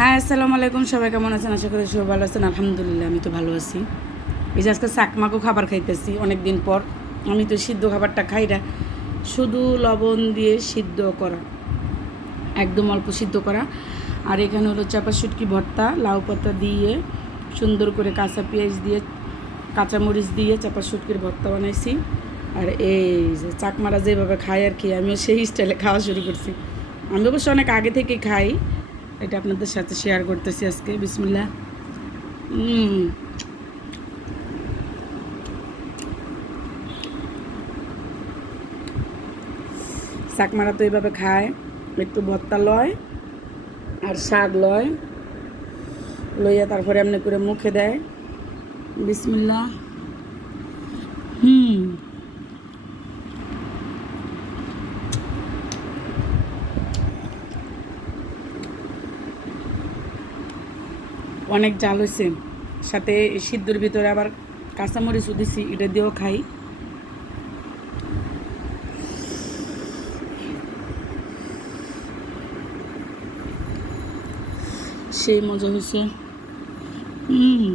হ্যাঁ, আসসালামু আলাইকুম। সবাই কেমন আছেন? আশা করি সবাই ভালো আছেন। আলহামদুলিল্লাহ, আমি তো ভালো আছি। এই যে আজকে চাকমাকো খাবার খাইতেছি অনেক দিন পর। আমি তো সিদ্ধ খাবারটা খাই না, শুধু লবণ দিয়ে সিদ্ধ করা, একদম অল্প সিদ্ধ করা। আর এখানে হলো চাপা শুটকি ভর্তা, লাউ পাতা দিয়ে সুন্দর করে কাঁচা পেঁয়াজ দিয়ে, কাঁচামরিচ দিয়ে চাপা শুটকির ভর্তা বানাইছি। আর এই যে চাকমারা যেভাবে খায় আর কি, আমিও সেই স্টাইলে খাওয়া শুরু করছি। আমি অবশ্য অনেক আগে থেকে খাই, এটা আপনাদের সাথে শেয়ার করতেছি আজকে। বিসমিল্লাহ। চাকমারা তো এইভাবে খায়, একটু ভর্তা লয় আর শাক লয়, লইয়া তারপরে এমনি করে মুখে দেয়। বিসমিল্লাহ। হুম অনেক জাল হয়েছে, সাথে সিদ্ধর ভিতরে আবার কাঁচামরিচও দিছি, এটা দিয়েও খাই। সেই মজা হয়েছে। হুম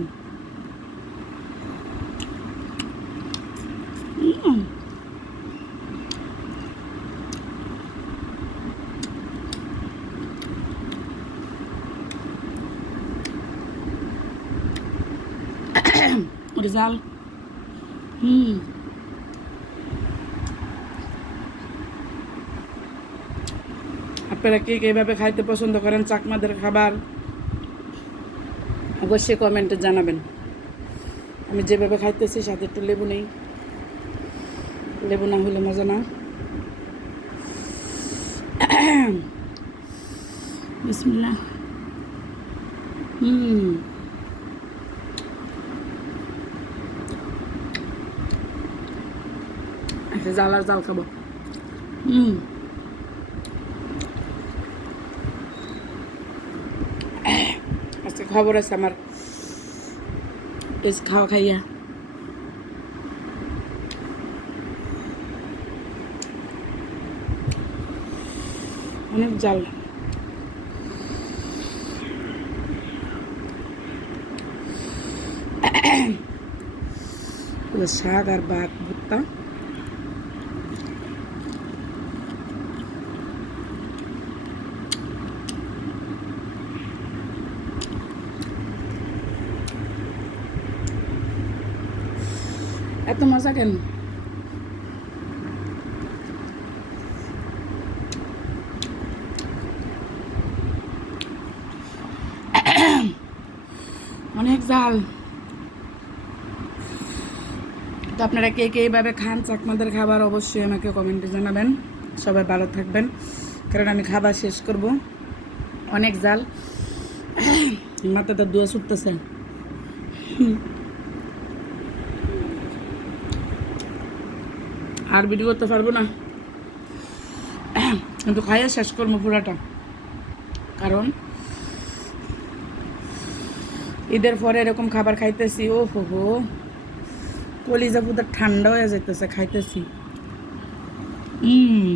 হুম ওটা জাল। হুম আপনারা কে কীভাবে খাইতে পছন্দ করেন চাকমাদের খাবার, অবশ্যই কমেন্টে জানাবেন। আমি যেভাবে খাইতেছি সাথে একটু লেবু নেই, লেবু না হলে মজা না। বিসমিল্লাহ। হুম আচ্ছা, জাল আর জাল খাবো। হুম আজকে খবর আছে আমার, এই খাওয়া খাইয়া। অনেক জাল। শাক আর ভাত ভর্তা। এত মজা কেন? অনেক জাল। তো আপনারা কে কে এইভাবে খান চাকমাদের খাবার, অবশ্যই আমাকে কমেন্টে জানাবেন। সবাই ভালো থাকবেন, কারণ আমি খাবার শেষ করব। অনেক জাল, মাথাটা ধোয়া ছুটতেছে। আর ভিডিও করতে পারবো না, কিন্তু খাইয়া শেষ করবো পুরাটা। কারণ ঈদের পরে এরকম খাবার খাইতেছি, ও হো হো, কলিজা পুরো ঠান্ডা হয়ে যাইতেছে খাইতেছি। হুম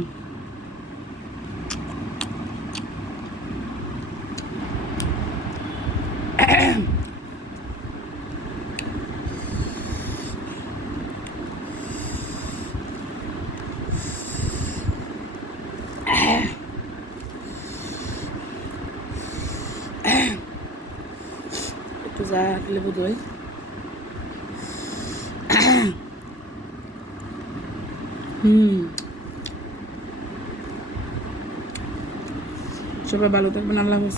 একটু যা লেবু দই। হুম সবাই ভালো থাকবেন। আল্লাহ হাফেজ।